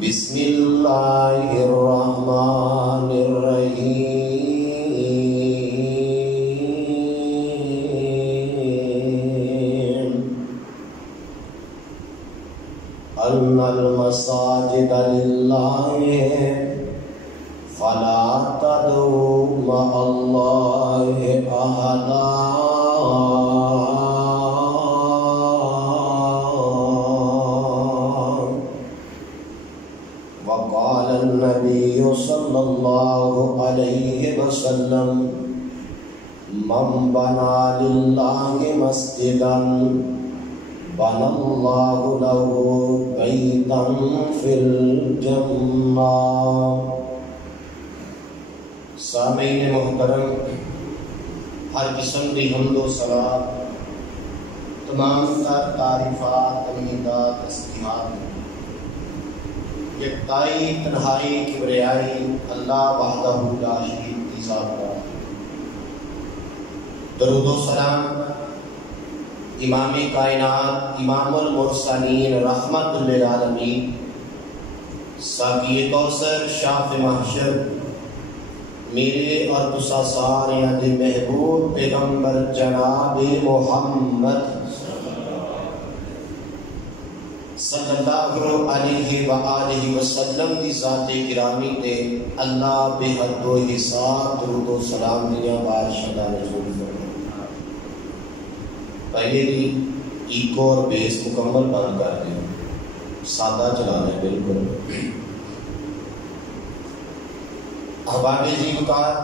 بسم اللہ الرحمن الرحیم ان المساجد للہ فلا تدعوا مع اللہ احدا وقال النبي صلى الله عليه وسلم من بنى لله مسجدا بنى الله له بيتا في الجنة۔ سامعین محترم، ہر قسم کی حمد و ثنا، تمام تر تعریفات، تمجیدات، تسبیحات یکتائی، تنہائی، کبریائی اللہ وحدہ لا شریک کی ذات پر۔ درود و سلام امام کائنات، امام المرسلین، رحمت للعالمین، ساقی کوثر، شاف محشر، میرے اور تسا سارے دے محبوب پیغمبر جناب محمد صلی اللہ علیہ وآلہ وسلم دی ذات گرامی تے اللہ بے حد و حساب درود و سلام دیا بارشدہ رسول فرمائے۔ پہلے دی ایکو اور بیس مکمل بند کر دیں، سادہ چلانا ہے بالکل۔ احباب جی وقار،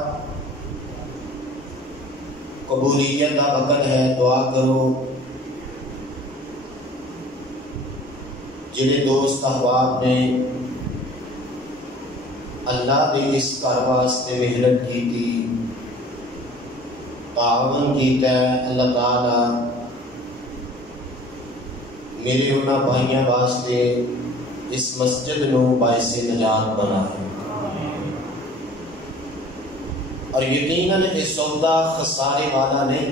قبولیت کا وقت ہے، دعا کرو۔ جڑے دوست احباب نے اللہ دے اس کار واسطے محنت کی تھی، تعاون کیتا ہے، اللہ تعالیٰ میرے انہاں بھائیاں واسطے اس مسجد نو باعث نجات بنا ہے۔ اور یقیناً یہ سودا خسارے والا نہیں،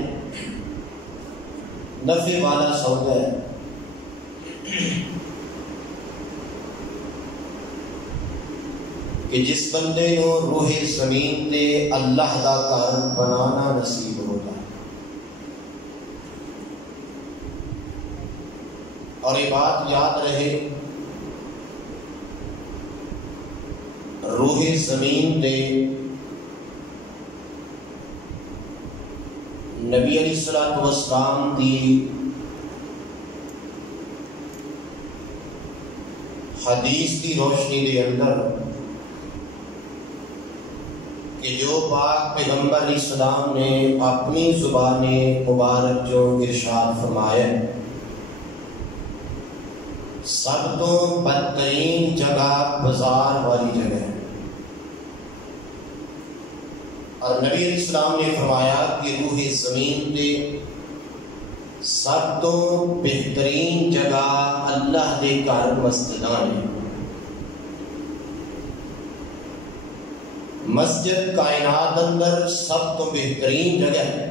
نفع والا سودا ہے۔ کہ جس بندے نو روح زمین تے اللہ دا گھر بنانا نصیب ہوتا ہے، اور یہ بات یاد رہے، روح زمین تے نبی علیہ السلام دی حدیث کی روشنی دے اندر کہ جو پاک پیغمبر علیہ السلام نے اپنی زبان مبارک جو ارشاد فرمایا، سب تو بدترین جگہ بازار والی جگہ ہے، اور نبی علیہ السلام نے فرمایا کہ روح زمین دے سب تو بہترین جگہ اللہ دے گھر مسجدان ہے۔ مسجد کائنات اندر سب تو بہترین جگہ ہے،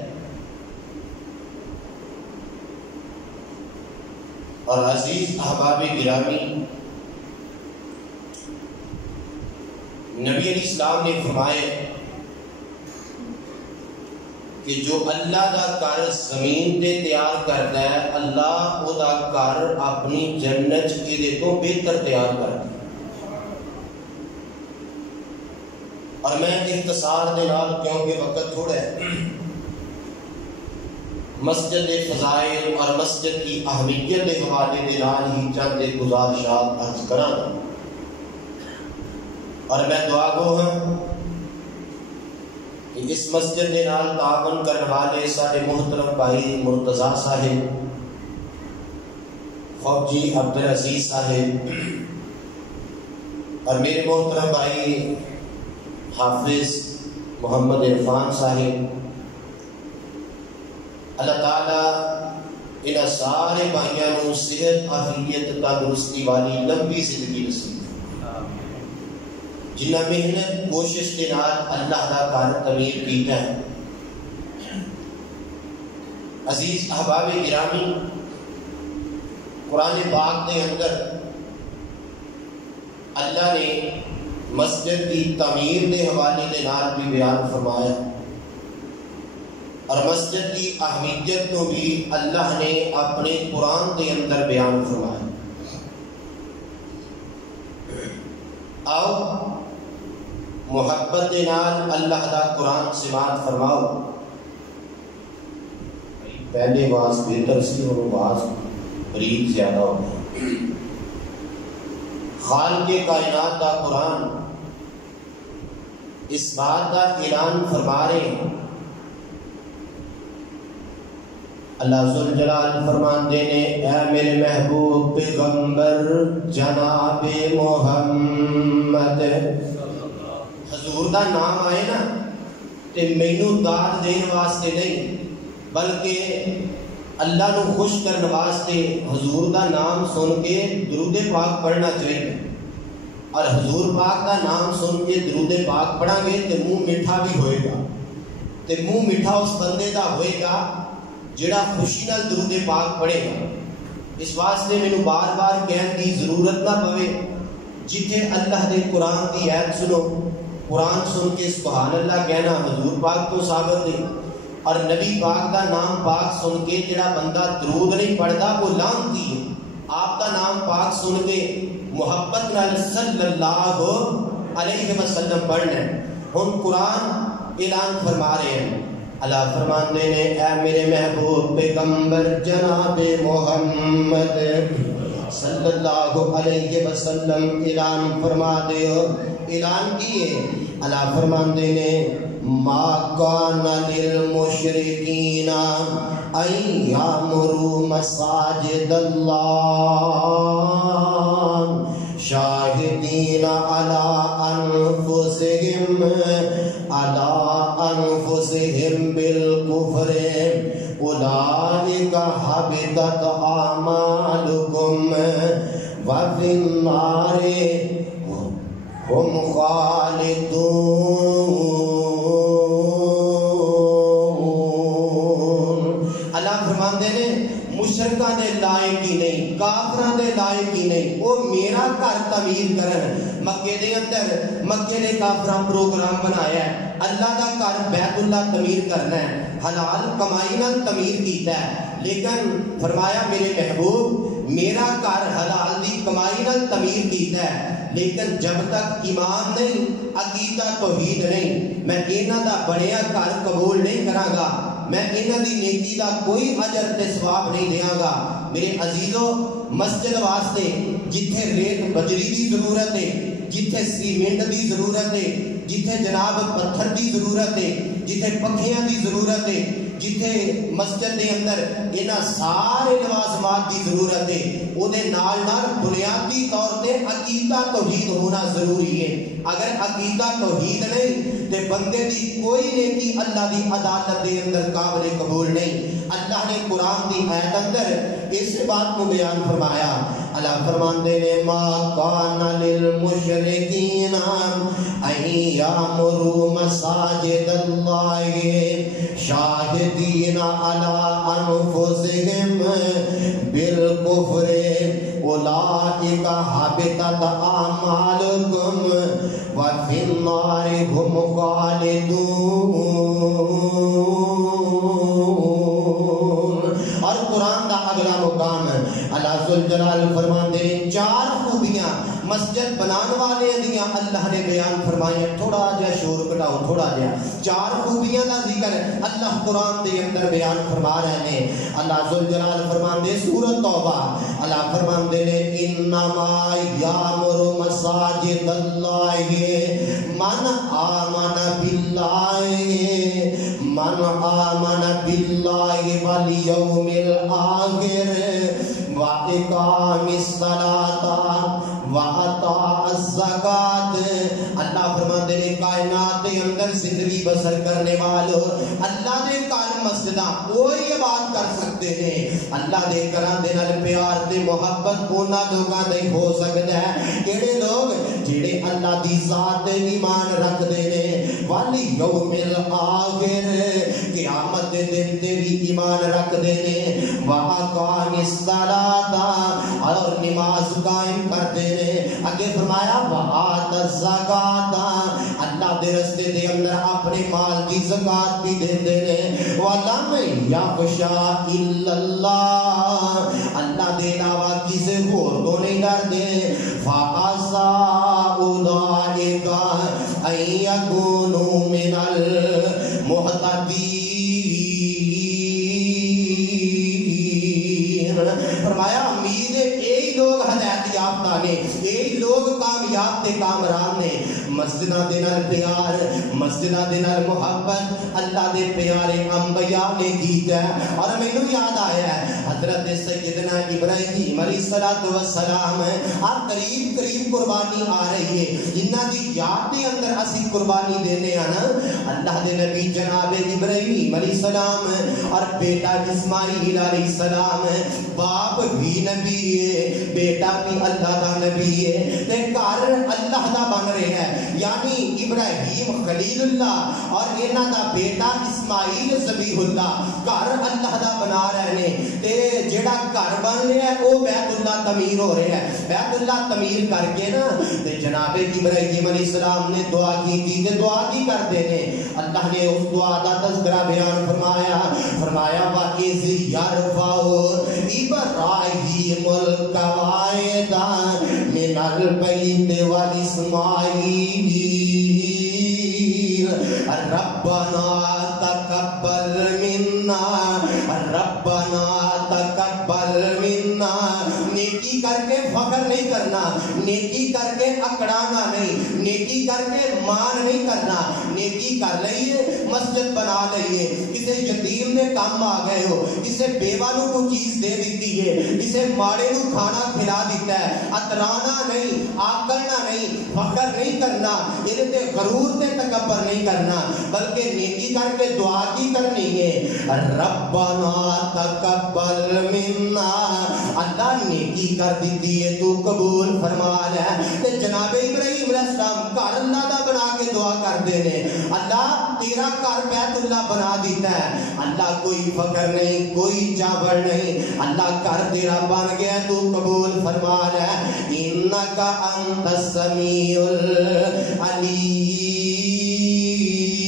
اور عزیز احباب گرامی، نبی علیہ السلام نے فرمایا کہ جو اللہ دا گھر زمین تے تیار کرتا ہے، اللہ او دا گھر اپنی جنت کے تو بہتر تیار کرتا ہے۔ اور میں اختصار دے نال، کیونکہ وقت تھوڑا ہے، مسجد فضائل اور مسجد کی اہمیت کے حوالے دے نال ہی چند گزارشات عرض کراں، اور میں دعا گو ہوں کہ اس مسجد دے نال تعاون کرنے والے سارے محترم بھائی مرتضیٰ صاحب، فوجی عبدالعزیز صاحب، اور میرے محترم بھائی حافظ محمد عرفان صاحب، اللہ تعالیٰ انہاں سارے بھائیاں نو صحت، عافیت، تندرستی والی لمبی زندگی نصیب، جنہ محنت کوشش کے نال اللہ دا گھر تعمیر کیتا ہے۔ عزیز احباب گرامی، قرآن پاک کے اندر اللہ نے مسجد کی تعمیر کے حوالے کے نال بھی بیان فرمایا، اور مسجد کی اہمیت کو بھی اللہ نے اپنے قرآن کے اندر بیان فرمایا۔ آؤ محبت کے نال اللہ دا قرآن سماعت فرماؤ۔ پہلے آواز بہتر سی اور آواز بریک زیادہ ہو گئی۔ خالق کائنات دا قرآن اس بات کا اعلان فرما رہے ہیں، اللہ ذوالجلال فرماتے نے اے میرے محبوب پیغمبر جناب محمد، حضور دا نام آئے نا تے مینوں داد دین واسطے نہیں بلکہ اللہ نو خوش کرنے واسطے حضور دا نام سن کے درود پاک پڑھنا چاہیے، اور حضور پاک دا نام سن کے درود پاک پڑھا گے تے منہ میٹھا بھی ہوئے گا، تے منہ میٹھا اس بندے دا ہوئے گا جڑا خوشی نال درود پاک پڑھے گا۔ اس واسطے مینوں بار بار کہنے کی ضرورت نہ پوے، جتھے اللہ دے قرآن دی آیت سنو، قرآن سن کے سبحان اللہ کہنا حضور پاک تو ثابت ہے، اور نبی پاک دا نام پاک سن کے جڑا بندہ درود نہیں پڑھتا وہ لعنتی ہے۔ آپ دا نام پاک سن کے محبت نال صلی اللہ علیہ وسلم پڑھنا ہے۔ ہن قرآن اعلان فرما رہے ہیں، اللہ فرماتے ہیں اے میرے محبوب پیغمبر جناب محمد صلی اللہ علیہ وسلم اعلان فرما دے ہو۔ اعلان کیے اللہ فرماتے ہیں ما کان للمشرکین ان یعمروا مساجد اللہ شاہدین انفسهم بالکفر اولئک حبطت اعمالکم وفی النار ہم خالدون۔ اللہ فرماندے نے مشرکاں دے لائق ہی نہیں، کافراں دے لائق ہی نہیں، وہ میرا گھر تعمیر کرن۔ مکے دے اندر مکے دے کافراں پروگرام بنایا ہے، اللہ دا گھر بیت اللہ تعمیر کرنا ہے، حلال کمائی نال تعمیر کیتا ہے، لیکن فرمایا میرے محبوب میرا گھر حلال دی کمائی نال تعمیر کیتا ہے، لیکن جب تک ایمان نہیں، عقیدہ توحید نہیں، میں انہاں دا بنیا گھر قبول نہیں کراں گا، میں انہاں دی نیکی دا کوئی اجر تے ثواب نہیں دیاں گا۔ میرے عزیزو مسجد واسطے جتھے ریت بجری دی ضرورت ہے، جتھے سیمنٹ دی ضرورت ہے، جتھے جناب پتھر دی ضرورت ہے، جتھے پکھیاں دی ضرورت ہے، جتھے مسجد دے اندر انہاں سارے لوازمات دی ضرورت ہے، او دے نال نال بنیادی طور تے عقیدہ توحید ہونا ضروری ہے۔ اگر عقیدہ توحید نہیں تے بندے دی کوئی نیکی اللہ دی عدالت دے اندر قابل قبول نہیں۔ اللہ نے قرآن دی آیت اندر اس بات کو بیان فرمایا، اللہ فرماندے نے ما کان للمشرکین ان یعمروا مساجد اللہ شاہدین علی انفسهم بالکفر اولئک حبطت اعمالکم وفی النار هم خالدون۔ اور قرآن دا اگلا مقام اللہ ذوالجلال فرماتے ہیں چار خوبیاں مسجد بنانے والے دیاں اللہ نے بیان فرمائے۔ تھوڑا جا شور کٹاؤ، تھوڑا جا چار خوبیاں دا ذکر اللہ قرآن دے اندر بیان فرما رہے ہیں۔ اللہ ذوالجلال فرماتے سورۃ توبہ اللہ فرماتے ہیں انما یامر مساجد اللہ من آمن باللہ والیوم الآخر وَإِقَامِ الصَّلَاةِ وَإِيتَاءِ الزَّکَاۃ۔ اللہ فرماتے ہیں کائنات کے اندر زندگی بسر کرنے والوں اللہ دے گھر مسجداں کوئی بات کر سکتے ہیں، اللہ دے گھراں دے نال پیار تے محبت انہاں لوگاں دے ہو سکدا ہے کیڑے لوگ جڑے اللہ دی ذات تے ایمان رکھدے نے، والیوم الآخر قیامت دے دن تے بھی ایمان رکھ دینے وَأَقَامِ الصَّلَاةَ اور نماز قائم کر دینے اگے فرمایا وَآتَ الزَّكَاةَ اللہ دے رستے دے اندر اپنے مال کی زکات بھی دے دینے وَلَمْ يَخْشَ إِلَّا اللَّهَ اللہ دے علاوہ کسی اور تو نہیں ڈر دے فَعَسَىٰ أُولَٰئِكَ أَن يَكُونُوا مِنَ الْمُهْتَدِينَ فرمایا امید ہے یہی لوگ ہدایت یافتہ نے یہی لوگ کامیاب تے کامران نے مسجدہ دے نال پیار مسجدہ دے نال محبت اللہ دے پیارے انبیاء نے کیتا ہے اور مینوں یاد آیا ہے حضرت سیدنا ابراہیم علیہ السلام آپ قریب قریب قربانی آ رہی ہے جنہ دی یاد دے اندر اسی قربانی دینے آنا اللہ دے نبی جناب ابراہیم علیہ السلام اور بیٹا اسماعیل علیہ السلام باپ بھی نبی ہے بیٹا بھی اللہ دا نبی ہے تے گھر اللہ دا بن رہے ہیں یعنی ابراہیم خلیل اللہ اور انہاں دا بیٹا اسماعیل ذبیح اللہ گھر اللہ دا بنا رہے نے تے جیڑا گھر بن رہا ہے وہ بیت اللہ تعمیر ہو رہا ہے بیت اللہ تعمیر کر کے نا تے جناب ابراہیم علیہ السلام نے دعا کی تھی تے دعا کی کرتے نے اللہ نے اس دعا دا تذکرہ بیان فرمایا وَإِذْ يَرْفَعُ إِبْرَاهِيمُ الْقَوَاعِدَ مِنَ الْبَيْتِ وَإِسْمَاعِيلُ رَبَّنَا تَقَبَّلْ مِنَّا نیکی کر کے فخر نہیں کرنا نیکی کر کے اکڑانا نہیں نیکی کر کے مان نہیں کرنا نیکی کر لئیے مسجد بنا لئیے کسے یتیم میں کام آ گئے ہو کسے بیوہ کو چیز دے دیتی ہے کسے ماڑے کو کھانا کھلا دیتا ہے اترانا نہیں آکڑنا نہیں فخر نہیں کرنا انہیں تے غرور تے تکبر نہیں کرنا بلکہ نیکی کر کے دعا کی کرنی ہے ربنا تقبل منا اللہ نیکی کر دیتی ہے تو قبول فرما لے تے جناب ابراہیم علیہ السلام گھر اللہ دا بنا کے دعا کر دینے اللہ تیرا گھر بیت اللہ بنا دیتا ہے اللہ کوئی فخر نہیں کوئی چاوڑ نہیں اللہ گھر تیرا بن گیا تو قبول فرما لے انکا انت السمیع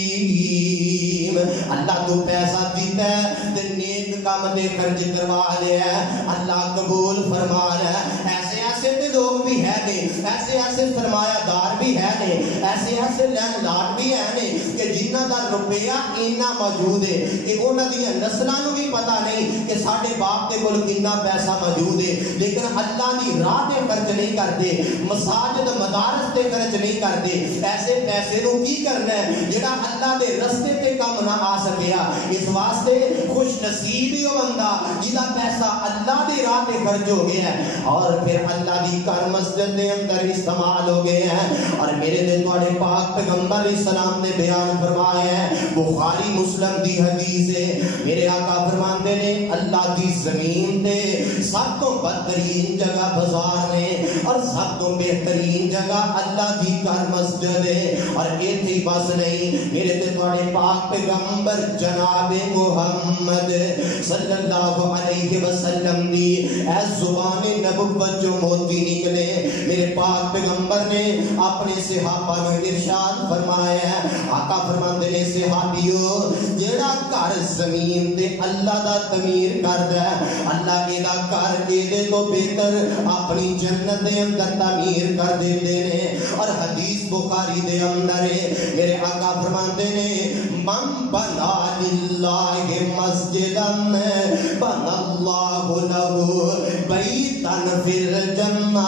العلیم اللہ تو پیسہ دیتا ہے تے نیک کام دے خرچ کروا لے اللہ قبول فرما لے ایسے ایسے تے لوگ بھی ہے نے ایسے ایسے سرمایہ دار بھی ہے نے ایسے ایسے لینڈ لارڈ بھی ہے نے کہ جنہ دا روپیہ اینا موجود ہے کہ انہاں دی نسلاں نوں بھی پتہ نہیں کہ ساڈے باپ دے کول کتنا پیسہ موجود ہے لیکن اللہ دی راہ تے خرچ نہیں کرتے مساجد مدارس تے خرچ نہیں کرتے ایسے پیسے نوں کی کرنا ہے جڑا اللہ دے رستے تے کم نہ آ سکیا اس واسطے خوش نصیب ہی بندہ جدا پیسہ اللہ دی راہ تے خرچ ہو گیا ہے اور پھر اللہ دی گھر مسجد دے اندر استعمال ہو گئے ہیں اور میرے دے تواڈے پاک پیغمبر علیہ السلام نے بیان فرمایا ہے بخاری مسلم دی حدیث ہے میرے آقا فرماندے نے اللہ دی زمین تے سب تو بدترین جگہ بازار نے اور سب تو بہترین جگہ اللہ دی گھر مسجد ہے اور ایتھے بس نہیں میرے تے تواڈے پاک پیغمبر جناب محمد صلی اللہ علیہ وسلم دی اے زبان نبوت جو موتی نکلے میرے پاک پیغمبر نے اپنے صحابہ میں ارشاد فرمایا ہے آقا فرماندے نے صحابیو جیڑا گھر زمین تے اللہ دا تعمیر کردا ہے اللہ اے دا گھر اے تو بہتر اپنی جنت دے اندر تعمیر کر دیندے نے اور حدیث بخاری دے اندر میرے آقا فرماندے نے من بنا للہ مسجدا بنا اللہ لہ بیتا فی الجنہ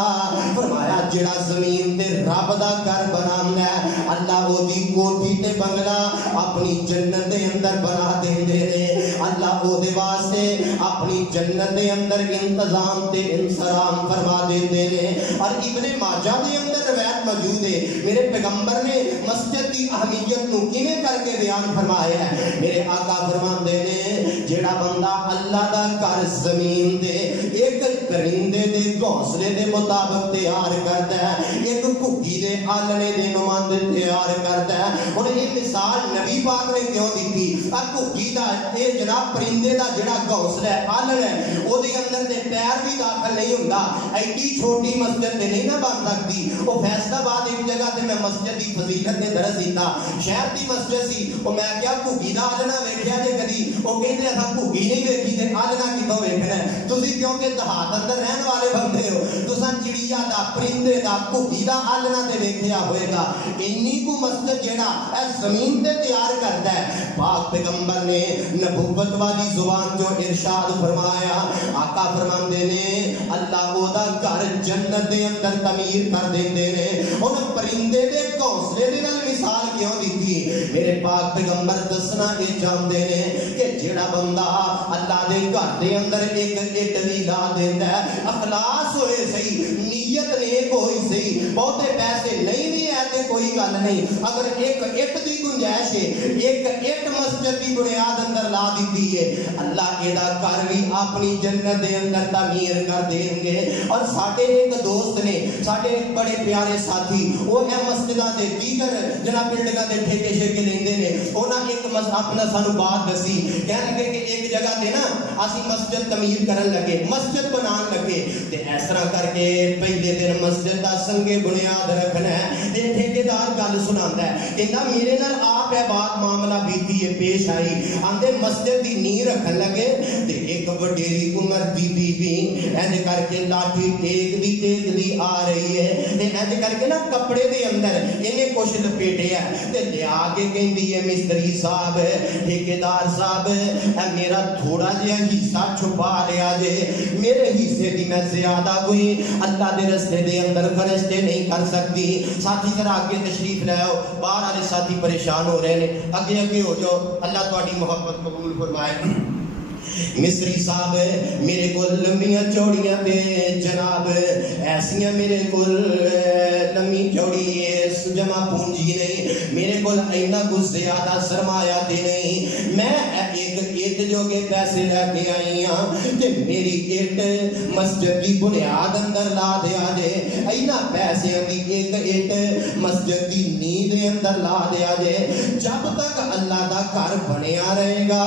فرمایا جڑا زمین تے رب دا گھر بنانا ہے اللہ وہ دی کوٹھی تے بنگلہ اپنی جنت دے اندر بنا دیندے نے اللہ وہ دے واسطے اپنی جنت دے اندر انتظام تے انسرام فرما دیندے نے اور ابن ماجہ دے اندر روایت موجود ہے میرے پیغمبر نے مسجد کی اہمیت نو کیویں کر کے بیان فرمایا ہے. میرے آقا فرماندے نے جیڑا بندہ اللہ دا گھر زمین دے ایک پرندے دے گھونسلے دے مطابق تیار کرتا ہے, ایک گھگی دے آلنے دے نمائندے تیار کرتا ہے. اور یہ مثال نبی پاک نے کیوں دیتی؟ گھگی دا اے جناب پرندے دا جڑا گھونسلہ ہے آلن ہے او دے اندر دے پیر بھی داخل نہیں ہوندا. ایڈی چھوٹی مسجد تے نہیں نہ بن سکتی. او فیصل آباد ایک جگہ تے میں مسجد دی فضیلت دے درس دیتا, شہر دی مسجد سی. او میں کیا گھگی دا آلنا ویکھیا جے کدی؟ او کہندے اساں گھگی نہیں ویکھی تے آلنا کتوں ویکھنا ہے؟ تسی کیونکہ دیہات اندر رہن والے بندے ہو, تساں چڑیا دا پرندے دا گھگی دا آلنا تے ویکھیا ہوئے گا. انی کو مسجد جیڑا اے زمین تے تیار کرتا ہے. پاک پیغمبر نے نبوت والی زبان جو ارشاد فرمایا, آقا فرماندے نے اللہ او دا گھر جنت دے اندر تعمیر کر دیندے نے. ان پرندے دے گھونسلے دے نال مثال کیوں دتی؟ میرے پاک پیغمبر دسنا اے چاہندے نے کہ جیڑا بندہ اللہ دے گھر دے اندر ایک اٹ وی لا دیندا ہے, اخلاص ہوئے صحیح, نیت نیک ہوئی صحیح, بہتے پیسے نہیں بھی ہے تے کوئی گل نہیں, اگر ایک اٹ دی گنجائش ہے, ایک اٹ مسجد دی بنیاد اندر لا دیتی ہے, اللہ ایڈا گھر بھی اپنی جنت دے اندر تعمیر کر دیں گے. اور ساڈے ایک دوست نے, ساڈے بڑے پیارے ساتھی, وہ ہے مسجداں دے دیگر جناب بلڈنگاں دے ٹھیکے شیکے لیندے نے. انہاں ایک اپنا سانو بات دسی, کہن لگے کہ ایک جگہ تے نا اسی مسجد تعمیر کرن لگے, مسجد بنان لگے, تے اس طرح کر کے پہلے دن مسجد دا سنگے بنیاد رکھنا ہے. تے ٹھیکیدار گل سناندا ہے, کہندا میرے نال آپ ہے بات معاملہ بیتی ہے پیش آئی. آندے مسجد دی نیو رکھن لگے تے ایک وڈیری عمر دی بی بی اینج کر کے لاٹھی ٹیک دی آ رہی ہے, تے اینج کر کے نا کپڑے دے اندر انہیں کچھ لپیٹیا تے لیا کے کہندی ہے مستری صاحب, ٹھیکیدار صاحب, اے میرا تھوڑا جہا حصہ چھپا لیا جے, میرے حصے دی میں زیادہ کوئی اللہ دے رستے دے اندر فرشتے نہیں کر سکتی. ساتھی ذرا آگے تشریف لے آؤ, باہر والے ساتھی پریشان ہو رہے ہیں, اگے اگے ہو جاؤ, اللہ تہاڈی محبت قبول فرمائے. مصری صاحب میرے کو لمبیاں چوڑیاں پہ جناب ایسیاں میرے کو لمبی چوڑی جمع پونجی نہیں, میرے کو اینا کچھ زیادہ سرمایہ تے نہیں. میں ایک اٹ جو کے پیسے لے کے آئی ہاں کہ میری اٹ مسجد کی بنیاد اندر لا دیا جے, اینا پیسے دی ایک اٹ مسجد کی نیند اندر لا دیا جے. جب تک اللہ دا گھر بنیا رہے گا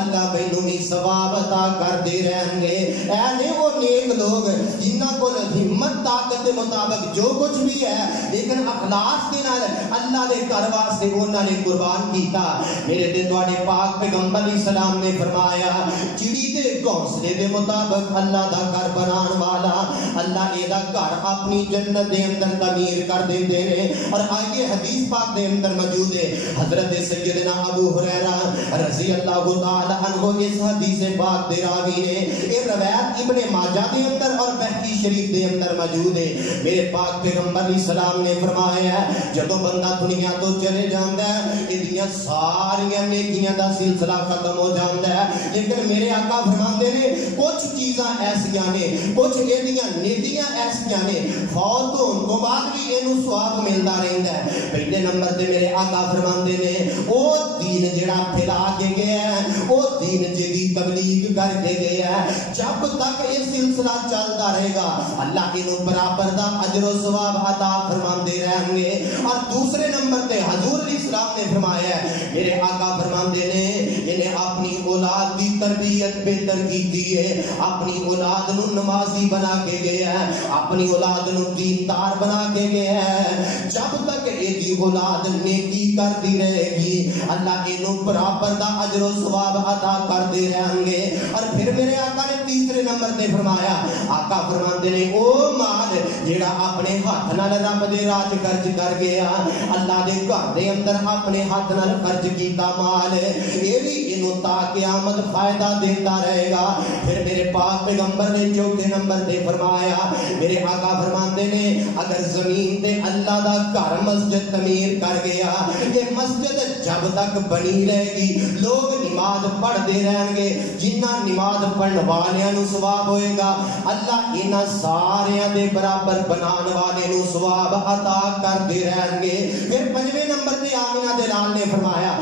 اللہ مینوں بھی ثواب عطا کرتے رہیں گے. اے نے وہ نیک لوگ جنہاں کو ہمت طاقت کے مطابق جو کچھ بھی ہے لیکن اخلاص کے نال اللہ دے گھر واسطے انہاں نے قربان کیتا. میرے تے تواڈے پاک پیغمبر علیہ السلام نے فرمایا چڑی دے گھونسلے دے مطابق اللہ دا گھر بنان والا اللہ اے دا گھر اپنی جنت دے اندر تعمیر کر دیندے نے. اور آگے حدیث پاک دے اندر موجود ہے, حضرت سیدنا ابو ہریرہ رضی اللہ تعالی عنہ اس حدیث پاک دے راوی نے, یہ روایت ابن ماجہ دے اندر اور بہقی شریف دے اندر موجود ہے. میرے پاک پیغمبر علیہ السلام نے فرمایا ہے جدوں بندہ دنیا تو چلے جاندا ہے ایدیاں ساریاں نیکیاں دا سلسلہ ختم ہو جاندا ہے, لیکن میرے آقا فرماندے نے کچھ چیزاں ایسیاں نے, کچھ ایدیاں نیکیاں ایسیاں نے فوت ہون تو بعد بھی اینو ثواب ملدا رہندا ہے. پہلے نمبر تے میرے آقا فرماندے نے او دین جڑا پھیلا کے گیا ہے, او دین جدی تبلیغ کر کے گیا ہے, جب تک یہ سلسلہ چلتا رہے گا اللہ انہوں برابر دا اجر و ثواب عطا فرماندے رہیں گے. اور دوسرے نمبر تے حضور علیہ السلام نے فرمایا ہے, میرے آقا فرماندے نے انہیں اپنی اولاد دی تربیت بہتر کیتی ہے, اپنی اولاد نو نمازی بنا کے گیا ہے, اپنی اولاد نو دیندار بنا کے گیا ہے. جب تک یہ دی اولاد نیکی کرتی رہے گی اللہ انہوں برابر دا اجر و ثواب عطا کرتے رہیں گے. اور پھر میرے آقا نے تیسرے نمبر تے فرمایا, آقا فرماندے نے او مال جیڑا اپنے ہاتھ نال رب دے راج خرچ کر گیا, اللہ دے گھر دے اندر اپنے ہاتھ نال خرچ کیتا مال, یہ بھی اینو تا قیامت فائدہ دیتا رہے گا۔ پھر میرے پاک پیغمبر نے چوتھے نمبر تے فرمایا، میرے آقا فرماندے نے اگر زمین تے اللہ دا گھر مسجد تعمیر کر گیا، یہ مسجد جب تک بنی رہے گی لوگ نماز پڑھتے رہیں گے، جنہ نماز پڑھنے والیاں نو ثواب ہوئے گا اللہ انہاں ساریاں دے برابر بنان والے نو ثواب عطا کرتے رہیں گے۔ پھر پنجویں نمبر تے آمینہ دلال نے فرمایا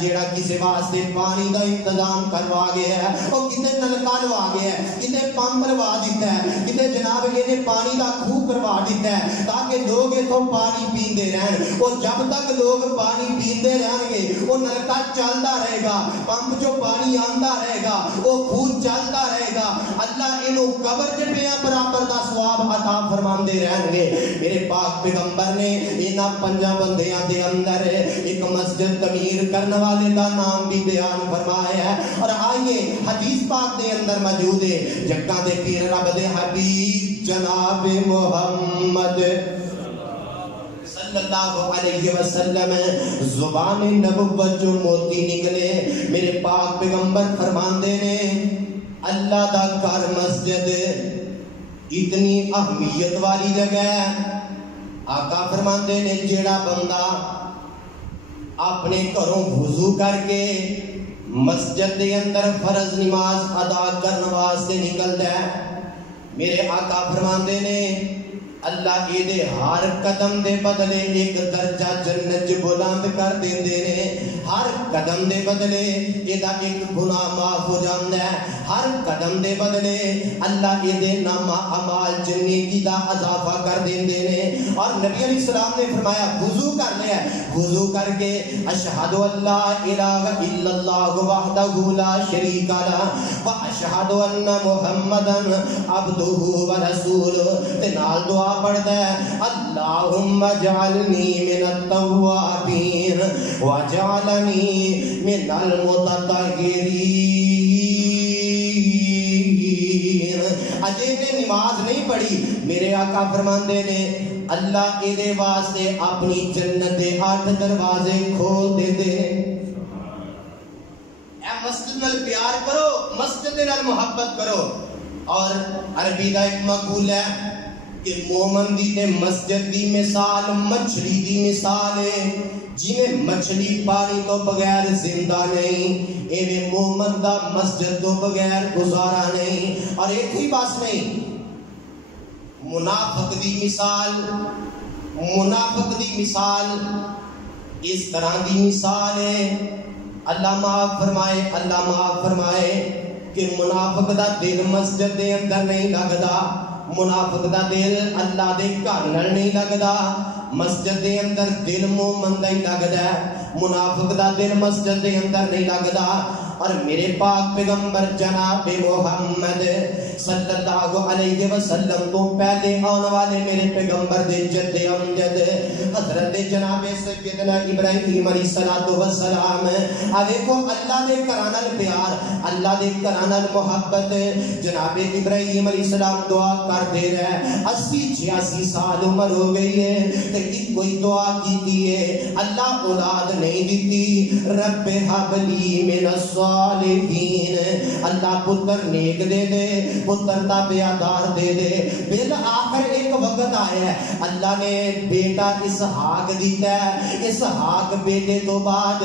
جیڑا کسی واسطے پانی دا انتظام کروا گیا ہے، وہ کتے نلکا لوا گیا ہے، کتے پمپ لوا دیتا ہے، کتے جناب یہ پانی دا خوہ کروا دیتا ہے تاکہ لوگ اتوں پانی پیندے رہن۔ وہ جب تک لوگ پانی پیندے رہیں گے وہ نلکا چلتا رہے گا، پمپ جو پانی آندا رہے گا، وہ خوہ چلتا رہے گا، اللہ انہوں قبر جبیاں برابر دا ثواب عطا فرماندے رہیں گے۔ میرے پاک پیغمبر نے انہاں پنجاں بندیاں دے اندر ایک مسجد تعمیر کرنے والے دا نام بھی بیان فرمایا ہے، اور آئیے حدیث پاک دے اندر موجود ہے جگہ دے پیر رب دے حبیب جناب محمد صلی اللہ علیہ وسلم زبان نبوت جو موتی نکلے، میرے پاک پیغمبر فرماندے نے اللہ دا گھر مسجد اتنی اہمیت والی جگہ ہے، آقا فرماندے نے جیڑا بندہ اپنے گھروں وضو کر کے مسجد دے اندر فرض نماز ادا کرنے واسطے نکلدا ہے، میرے آقا فرماندے نے اللہ اے دے ہر قدم دے بدلے ایک درجہ جنت بلند کر دیندے نے، ہر قدم دے بدلے اے دا ایک گناہ معاف ہو جاندا ہے، ہر قدم دے بدلے اللہ اے دے نامہ اعمال نیکی دا اضافہ کر دیندے نے۔ اور نبی علیہ السلام نے فرمایا وضو کر لیا، وضو کر کے اشہد ان لا الہ الا اللہ وحدہ لا شریک لہ واشہد ان محمدا عبدہ ورسولہ، تے نال دعا پڑھتا ہے اللہم اجعلنی من التوابین واجعلنی من المتطہرین۔ اجے نے نماز نہیں پڑھی، میرے آقا فرماندے نے اللہ اے واسطے اپنی جنت دے 8 دروازے کھول دیندے ہیں۔ اے مسجد نال پیار کرو، مسجد نال محبت کرو۔ اور عربی دا ایک مقول ہے کہ مومن دی تے مسجد دی مثال مچھلی دی مثال ہے، جویں مچھلی پانی تو بغیر زندہ نہیں، ایویں مومن دا مسجد تو بغیر گزارا نہیں۔ اور ایک ہی بات نہیں، منافق دی مثال اس طرح دی مثال ہے، اللہ معاف فرمائے کہ منافق دا دل مسجد دے اندر نہیں لگدا، منافق دا دل اللہ دے گھر نال نہیں لگدا، مسجد دے اندر دل مومن دا ہی لگدا ہے، منافق دا دل مسجد دے اندر نہیں لگدا۔ اور میرے پاک پیغمبر جناب محمد صلی اللہ علیہ وسلم تو پہلے آنے والے میرے پیغمبر دے جد امجد حضرت جناب سیدنا ابراہیم علیہ السلام، اویکھو اللہ دے کرانل پیار، اللہ دے کرانل محبت، جناب ابراہیم علیہ السلام دعا کر دے رہے، 80-86 سال عمر ہو گئی ہے، تے کوئی دعا کیتی ہے، اللہ اولاد نہیں دیتی، رب حب لی من الصالحین، اللہ پتر نیک دے دے، پتر تابعدار دے دے۔ بالآخر ایک وقت آیا ہے اللہ نے بیٹا اسحاق دیتا ہے، اسحاق بیٹے تو بعد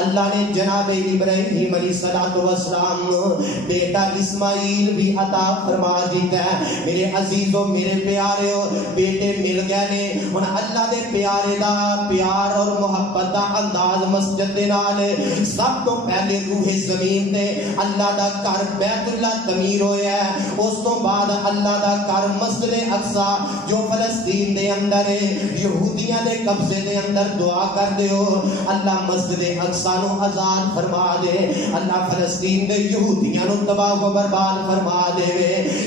اللہ نے جناب ابراہیم علیہ السلام بیٹا اسماعیل بھی عطا فرما دیتا ہے۔ میرے عزیزوں میرے پیارے بیٹے مل گئے نے، ہن اللہ دے پیارے دا پیار اور محبت دا انداز مسجد دے نال سب تو پہلے روح زمین تے اللہ دا گھر بیت اللہ تعمیر ہویا ہے، اس تو بعد اللہ دا گھر مسجد اقصی جو فلسطین دے اندر ہے، یہودیاں دے قبضے دے اندر دعا کر دیو اللہ مسجد اقصی نو آزاد فرما دے، اللہ فلسطین دے یہودیاں نو تباہ و برباد فرما دے۔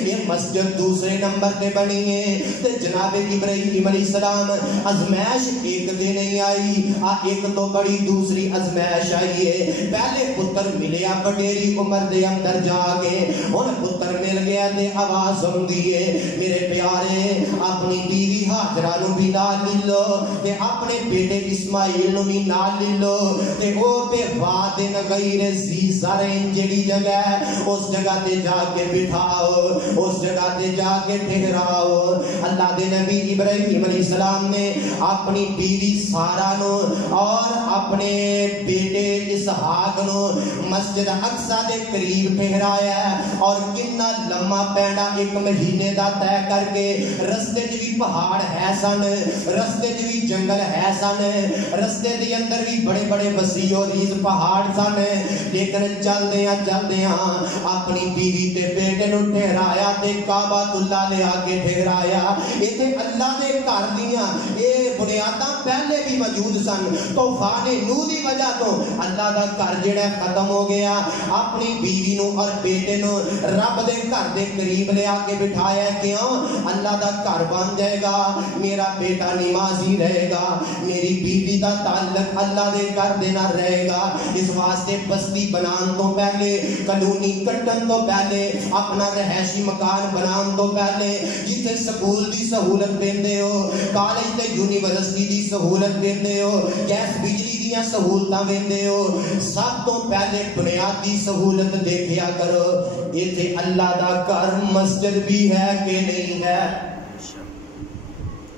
یہ مسجد دوسرے نمبر تے بنی ہے تے جناب ابراہیم علیہ السلام عظمت ازمائش ایک دے نہیں آئی، ایک تو بڑی دوسری ازمائش آئی ہے۔ پہلے پتر ملیا وڈیری عمر دے اندر جا کے، ہن پتر مل گیا تے آواز ہوندی ہے میرے پیارے اپنی بیوی ہاجرہ نو بھی نال لے لو تے اپنے بیٹے اسماعیل نو بھی نال لے لو تے او تے وادن غیر ذی زرعین جڑی جگہ ہے اس جگہ تے جا کے بٹھاؤ، اس جگہ تے جا کے ٹھہراؤ۔ اللہ دے نبی ابراہیم علیہ السلام نے اپنی بیوی سارہ نو اور اپنے بیٹے اسحاق نو مسجد اقصی دے قریب ٹھہرایا ہے، اور کتنا لمبا پیڑا 1 مہینے دا طے کر کے۔ رستے چ بھی پہاڑ ہے سن، رستے چ بھی جنگل ہے سن، رستے دے اندر بھی بڑے بڑے وسیع و ریز پہاڑ سن، لیکن چلدیاں اپنی بیوی تے بیٹے نو ٹھہرایا تے کعبۃ اللہ لے آ کے ٹھہرایا۔ ایتھے اللہ دے گھر دیاں اے بنیاداں پہلے بھی موجود سن، طوفان نوح دی وجہ تو اللہ دا گھر جڑا ختم ہو گیا۔ اپنی بیوی نو اور بیٹے نو رب دے گھر دے قریب لے آ کے بٹھایا، کیوں؟ اللہ دا گھر بن جائے گا، میرا بیٹا نمازی رہے گا، میری بیوی دا تعلق اللہ دے گھر دے نال رہے گا۔ اس واسطے بستی بنان تو پہلے، کالونی کٹن تو پہلے، اپنا رہائشی مکان بنان تو پہلے، جتنے سکول دی سہولت دیندے ہو، کالج تے یونیورسٹی دی سہولت دیندے ہو، گیس بجلی دیاں سہولتاں دیندے ہو، سب تو پہلے بنیادی سہولت دیکھیا کرو ایتھے اللہ دا گھر مسجد بھی ہے کہ نہیں ہے۔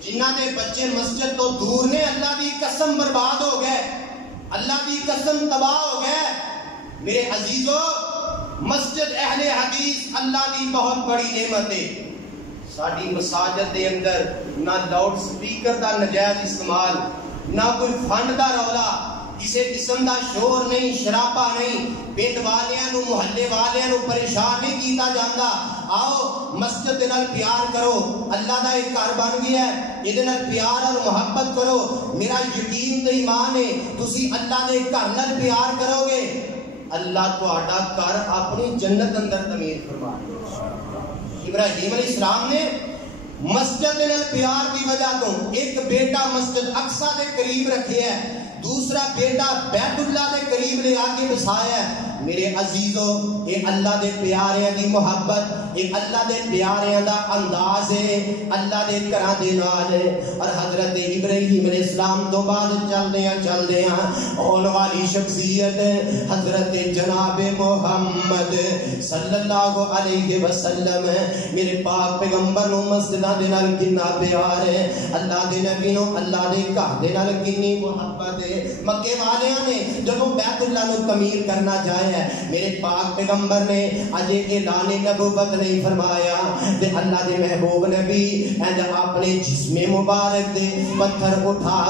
جنہ دے بچے مسجد تو دور نے اللہ دی قسم برباد ہو گئے، اللہ دی قسم تباہ ہو گئے۔ میرے عزیزو، مسجد اہل حدیث اللہ دی بہت بڑی نعمت ہے۔ ساڈی مساجد دے اندر نہ لاؤڈ سپیکر دا نجائز استعمال، نہ کوئی فنڈ دا رولا، کسی قسم دا شور نہیں، شرابہ نہیں، پنڈ والیاں نو محلے والیاں نو پریشان نہیں کیتا جاندا۔ آؤ مسجد دے نال پیار کرو، اللہ دا ایک گھر بن گیا ہے، یہ دے نال پیار اور محبت کرو۔ میرا یقین تے ایمان ہے تسی اللہ دے گھر نال پیار کرو گے، اللہ تہاڈا گھر اپنی جنت اندر تعمیر فرما دے گا۔ ابراہیم علیہ السلام نے مسجد دے نال پیار دی وجہ تو ایک بیٹا مسجد اقصی دے قریب رکھیا ہے، دوسرا بیٹا بیت اللہ دے قریب لے آ کے بسایا ہے۔ میرے عزیزو، یہ اللہ دے پیاریاں دی محبت، یہ اللہ دے پیاریاں دا انداز ہے، اللہ دے گھراں دے نال ہے۔ اور حضرت ابراہیم علیہ السلام تو بعد چلدیاں اون والی شخصیت حضرت جناب محمد صلی اللہ علیہ وسلم، میرے پاک پیغمبر نو مسجداں دے نال کتنا پیار ہے، اللہ دے نبی نو اللہ دے گھر دے نال کتنی محبت ہے۔ مکے والیاں نے جدوں بیت اللہ نو تعمیر کرنا جائے، میرے پاک پیغمبر نے اجے اعلان نبوت نہیں فرمایا تے اللہ دے محبوب نبی اند اپنے جسم مبارک دے پتھر اٹھا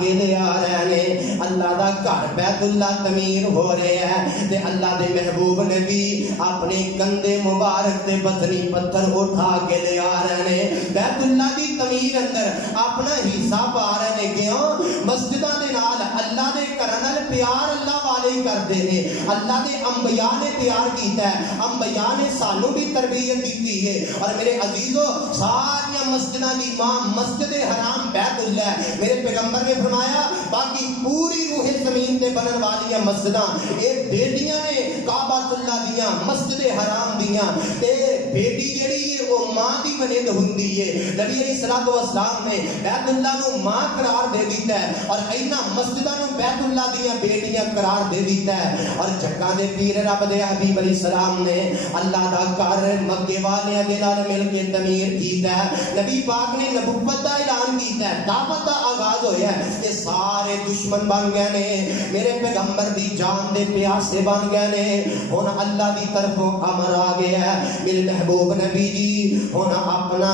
کے لے آ رہے نے۔ اللہ دا گھر بیت اللہ تعمیر ہو رہا ہے تے اللہ دے محبوب نبی اپنے کندھے مبارک تے پتھری پتھر اٹھا کے لے آ رہے نے۔ بیت اللہ دی تعمیر اندر اپنا حصہ پا رہے نے، کیوں؟ مسجداں دے نال اللہ دے گھر نال پیار اللہ والے کردے نے۔ اللہ دے انبیاء نے پیار کیتا ہے، انبیاء نے سانو بھی تربیت دیتی ہے۔ اور میرے عزیزو، ساری مسجداں دی ماں مسجد حرام بیت اللہ ہے۔ میرے پیغمبر نے فرمایا باقی پوری روح زمین تے بنن والی مسجداں اے بیٹیاں نے کعبۃ اللہ دیاں، مسجد حرام دیاں، تے بیٹی جڑی ہے وہ ماں دی بنید ہوندی ہے۔ نبی علیہ الصلوۃ والسلام نے بیت اللہ نو ماں قرار دے دیتا ہے، اور اینا مسجداں نو بیت اللہ دیاں بیٹیاں قرار دے دیتا ہے۔ اور جگہ دے پیر رب دے حبیب علیہ السلام نے اللہ دا گھر مکے والیاں دے نال مل کے تعمیر کیتا ہے۔ نبی پاک نے نبوت دا اعلان کیتا ہے، دعوت دا آغاز ہویا ہے، یہ سارے دشمن بن گئے نے، میرے پیغمبر دی جان دے پیاسے بن گئے نے۔ ہن اللہ دی طرفوں امر آ گیا ہے، میرے محبوب نبی جی ہن اپنا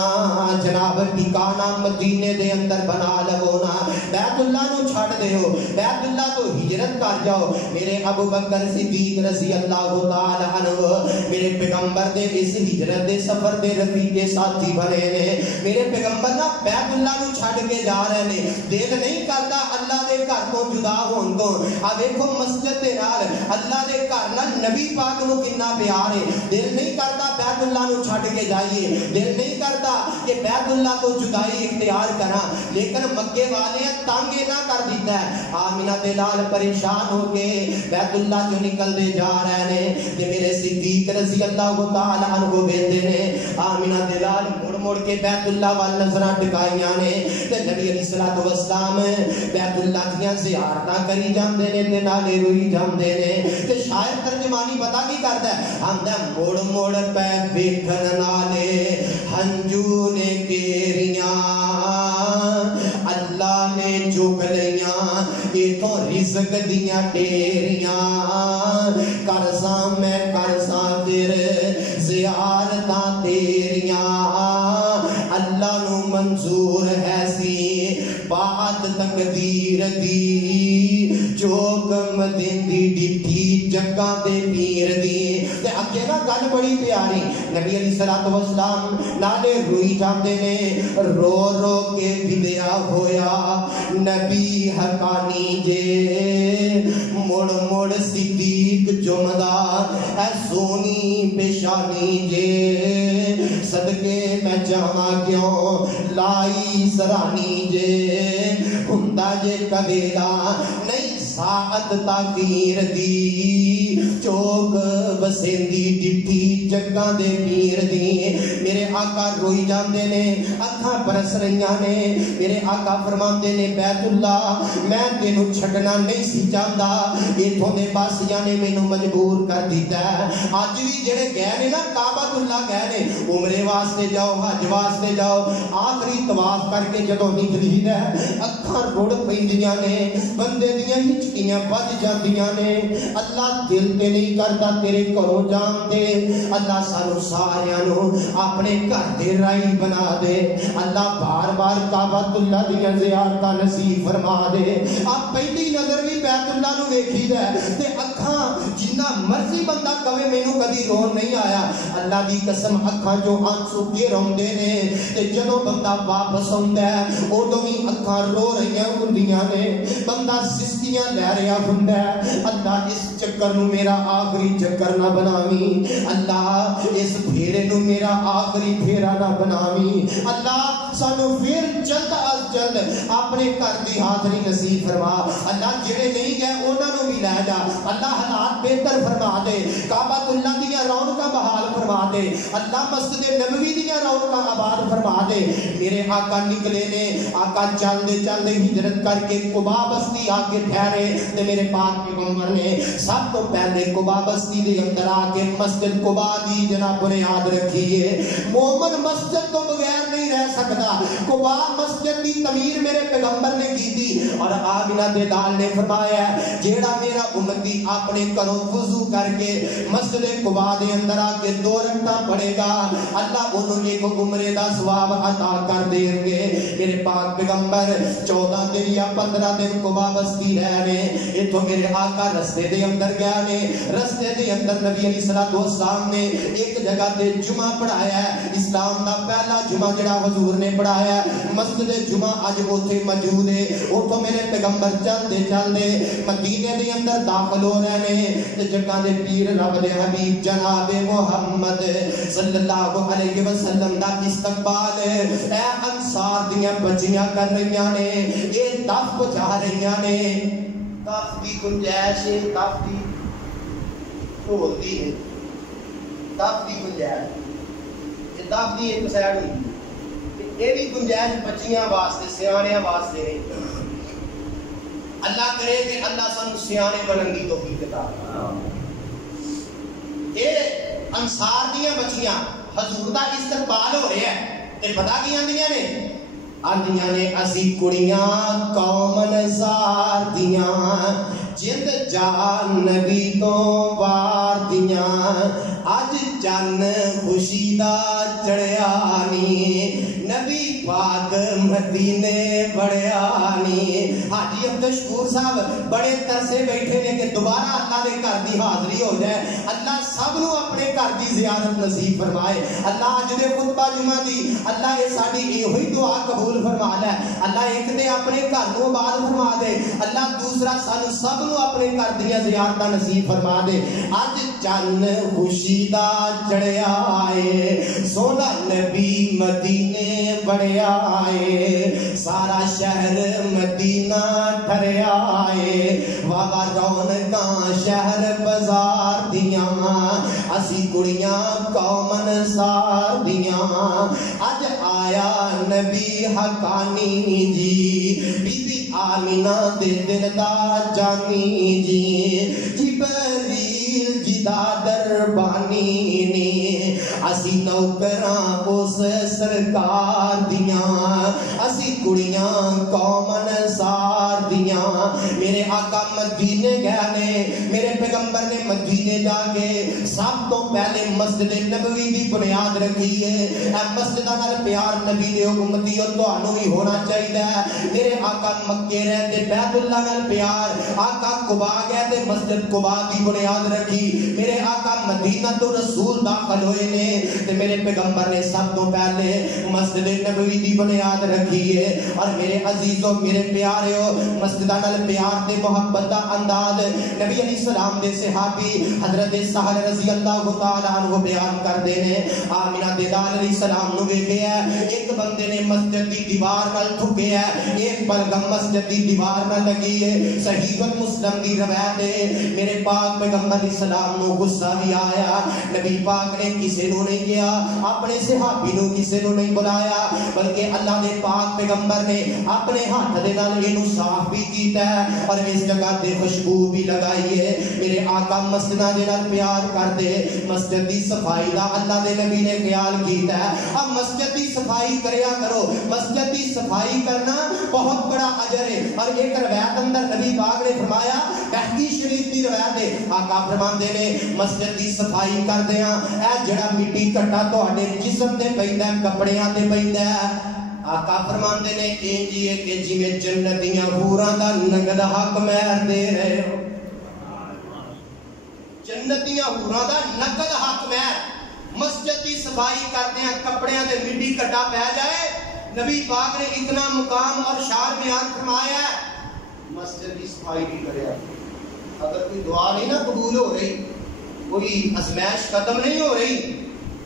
جناب ٹھکانہ مدینے دے اندر بنا لو نا۔ بیت اللہ نو چھڑ دیو، بیت اللہ تو ہجرت کر جاؤ۔ میرے ابو بکر صدیق رضی اللہ تعالی عنہ میرے پیغمبر دے اس ہجرت دے سفر دے رفیق ساتھی بنے نے۔ میرے پیغمبر نا بیت اللہ نو چھڑ کے جا رہے نے، دل نہیں کرتا اللہ دے گھر تو جدا ہون تو۔ آ ویکھو مسجد دے نال اللہ دے گھر نال نبی پاک نو کتنا پیار ہے، دل نہیں کرتا بیت اللہ نو چھڑ کے جائیے، دل نہیں کرتا کہ بیت اللہ تو جدائی اختیار کرا، لیکن مکے والے تنگ نہ کر دیتا ہے۔ آمینہ دے لال پریشان ہو کے بیت اللہ جو نکل دے جا رہے نے تے میرے صدیق رضی اللہ تعالی عنہ بیندے نے آمینہ دے لال مڑ مڑ کے بیت اللہ وال نظراں ٹکائیاں نے تے نبی علیہ الصلوۃ والسلام بیت اللہ دیاں زیارتاں کری جاندے نے تے نالے روئی جاندے نے تے شاعر ترجمانی پتہ کی کردا ہے، آندا مڑ مڑ پے ویکھن نالے ہنجو نے کیریاں اللہ نے چک لیاں ایتھوں رزق دیاں ڈیریاں، کرزاں میں کرزاں پھر زیارتاں تیریاں، اللہ نو منظور ہے سی بات تقدیر دی، چوکم دیندی ڈٹھی جگہ دے پیر دی۔ تے اگے نا گل بڑی پیاری، نبی علیہ الصلوۃ والسلام نالے روئی جاندے نے، رو رو کے بدیا ہویا نبی حقانی جے، مڑ مڑ صدیق جمدہ اے سونی پیشانی جے، صدقے میں جاواں کیوں لائی سرانی جے، ہندا جے قبیلہ نہیں ساعت تاخیر دی، چوک وسیندی ڈٹھی جگہ دے پیر دی۔ میرے آقا روئی جاندے نے، اکھاں برس رہیاں نے، میرے آقا فرماندے نے بیت اللہ میں تینوں چھڈنا نہیں سی چاہندا، ایتھوں دے باسیاں نے مینوں مجبور کر دیتا ہے۔ اج بھی جڑے گئے نے نا کعبۃ اللہ گئے نے، عمرے واسطے جاؤ حج واسطے جاؤ، آخری طواف کر کے جدوں نکلی ہے اکھاں رڑ پیندیاں نے، بندے دیاں ہچکیاں بج جاندیاں نے، اللہ دل تے نہیں کرتا تیرے گھروں جان دے، اللہ سانو ساریاں نو اپنے گھر دے رائی بنا دے، اللہ بار بار کعبۃ اللہ دیاں زیارتاں نصیب فرما دے۔ اب پہلی نظر بھی بیت اللہ نو ویکھی دے تے اکھاں جنہ مرضی بندہ کہے مینوں کدی رون نہیں آیا، اللہ دی قسم اکھاں جو آنسو کے روندے نے تے جدوں بندہ واپس آوندا ہے اودوں بھی اکھاں رو رہیاں ہوندیاں نے، بندہ سستیاں لے رہا ہوندا ہے، اللہ اس چکر نو میرا آخری چکر نہ بناویں، اللہ اس پھیرے نو میرا آخری پھیرا نہ بناویں، اللہ سانو پھر جلد از جلد اپنے گھر دی حاضری نصیب فرما، اللہ جڑے نہیں گئے انہاں نو بھی لے جا، اللہ حالات بہتر فرما دے، کعبۃ اللہ دیاں رونقاں بحال فرما دے، اللہ مسجد نبوی دیاں رونقاں آباد فرما دے۔ میرے آقا نکلے نے، آقا چلدے چلدے ہجرت کر کے قبا بستی آ کے ٹھہرے تے میرے پاک پیغمبر نے سب تو پہلے قبا بستی دے اندر آ کے مسجد قبا دی جناب بنیاد رکھی ہے۔ مومن مسجد تو بغیر نہیں رہ سکتا، قبا مسجد دی تعمیر میرے پیغمبر نے کی تھی، اور آمینہ دے لال نے فرمایا جیڑا میرا امتی اپنے گھروں وضو کر کے مسجد قبا دے اندر آ کے 2 رکعتاں پڑھے گا، اللہ انہوں ایک عمرے دا ثواب عطا کر دیں گے۔ میرے پاک پیغمبر 14 دن یا 15 دن قبا بستی رہنے، ایتھوں میرے آقا رستے دے اندر گیا نے، رستے دے اندر نبی علیہ الصلوۃ والسلام نے ایک جگہ تے جمعہ پڑھایا ہے، اسلام دا پہلا جمعہ جڑا حضور نے پڑھایا ہے، مسجد جمعہ اج اوتھے موجود ہے، اوتھوں میرے پیغمبر چلدے چلدے مدینے دے اندر داخل ہو رہے نے تے جگہ دے پیر رب دے حبیب جناب محمد صلی اللہ علیہ وسلم دا استقبال اے انصار دیاں بچیاں کر رہیاں نے، اے دف بجا رہیاں نے، دف دی گنجائش ہے، دف دی ڈھول دی ہے، دف دی گنجائش، یہ دف دی ایک سائڈ ہوئی، یہ بھی گنجائش بچیاں واسطے سیاںیاں واسطے نہیں۔ اللہ کرے کہ اللہ سانو سیانے بنن دی توفیق عطا فرمائے۔ یہ انصار دیاں بچیاں حضور دا استقبال ہو رہا ہے تے پتہ کی آندیاں نے، آندیاں نے اسی کڑیاں قوم نزار دیاں جند جان نبی تو وار دیاں، اج چن خوشی دا چڑھیا نی نبی پاک مدینے بڑیا نہیں. حاجی عبدالشکور صاحب بڑے ترسے بیٹھے نے کہ دوبارہ اللہ دے گھر دی حاضری ہو جائے. اللہ سب نو اپنے گھر دی زیارت نصیب فرمائے. اللہ اج دے خطبہ جمعہ دی اللہ اے ساڈی ایہی دعا قبول فرما لے. اللہ ایک تے اپنے گھر نو آباد فرما دے. اللہ دوسرا سانو سب نو اپنے گھر دی زیارتاں نصیب فرما دے. اج چن خوشی دا چڑھیا اے سونا نبی مدینے بڑیا اے سارا شہر مدینہ ٹھریا اے واہ رونقاں شہر بازار دیاں اسی کڑیاں قوم انصار دیاں اج آیا نبی حقانی جی بی بی آمینہ دے دل دا جانی جی جبریل جدا دربانی نے اسی نوکراں اس سرکار دیاں اسی کڑیاں قوم انصار دیاں. میرے آقا مدینے گیا نے میرے پیغمبر نے مدینے جا کے سب تو پہلے مسجد نبوی دی بنیاد رکھی ہے. اے مسجداں نال پیار نبی دے امتیو تانوں ہی ہونا چاہیے. میرے آقا مکے رہتے بیت اللہ نال پیار آقا قبا گئے تے مسجد قبا دی بنیاد رکھی. میرے آقا مدینہ تو رسول داخل ہوئے نے تے میرے پیغمبر نے سب تو پہلے مسجد نبوی دی بنیاد رکھی ہے. اور میرے عزیزوں میرے پیاریو مسجداں نال پیار تے محبت دا انداز نبی علیہ السلام دے صحابی حضرت سہل رضی اللہ تعالی عنہ بیان کردے نے. آمینہ دے لال علیہ السلام نو ویکھیا ایک بندے نے مسجد دی دیوار نال ٹھکیا ایک بلغم مسجد دی دیوار نال لگی ہے. صحیح مسلم دی روایت ہے. میرے پاک پیغمبر علیہ السلام نو غصہ بھی آیا. نبی پاک نے کسے نو نہیں کیا اپنے صحابی نو کسے نو نہیں بلایا بلکہ اللہ دے پاک پیغمبر نے اپنے ہاتھ دے نال اینو صاف بھی کیتا ہے اور اس جگہ تے خوشبو بھی لگائی ہے. میرے آقا مسجداں دے نال پیار کردے مسجد دی صفائی دا اللہ دے نبی نے خیال کیتا ہے. اب مسجد دی صفائی کریا کرو. مسجد دی صفائی کرنا بہت بڑا اجر ہے. اور ایک روایت اندر نبی پاک نے فرمایا بہتی شریف دی روایت ہے آقا فرماندے نے مسجد دی صفائی کردیاں اے جڑا مٹی کٹا تواڈے جسم تے پیندا ہے کپڑیاں تے پیندا ہے آقا فرماندے نے انجی ہے کہ جویں جنتیاں حوراں دا نقد حق مہر دے رہے ہو. جنتیاں حوراں دا نقد حق مہر مسجد دی صفائی کردے ہیں کپڑیاں تے مٹی کٹا پہ جائے. نبی پاک نے اتنا مقام اور شان بیان فرمایا ہے مسجد کی صفائی بھی کرے. اگر کوئی دعا نہیں نا قبول ہو رہی کوئی ازمائش ختم نہیں ہو رہی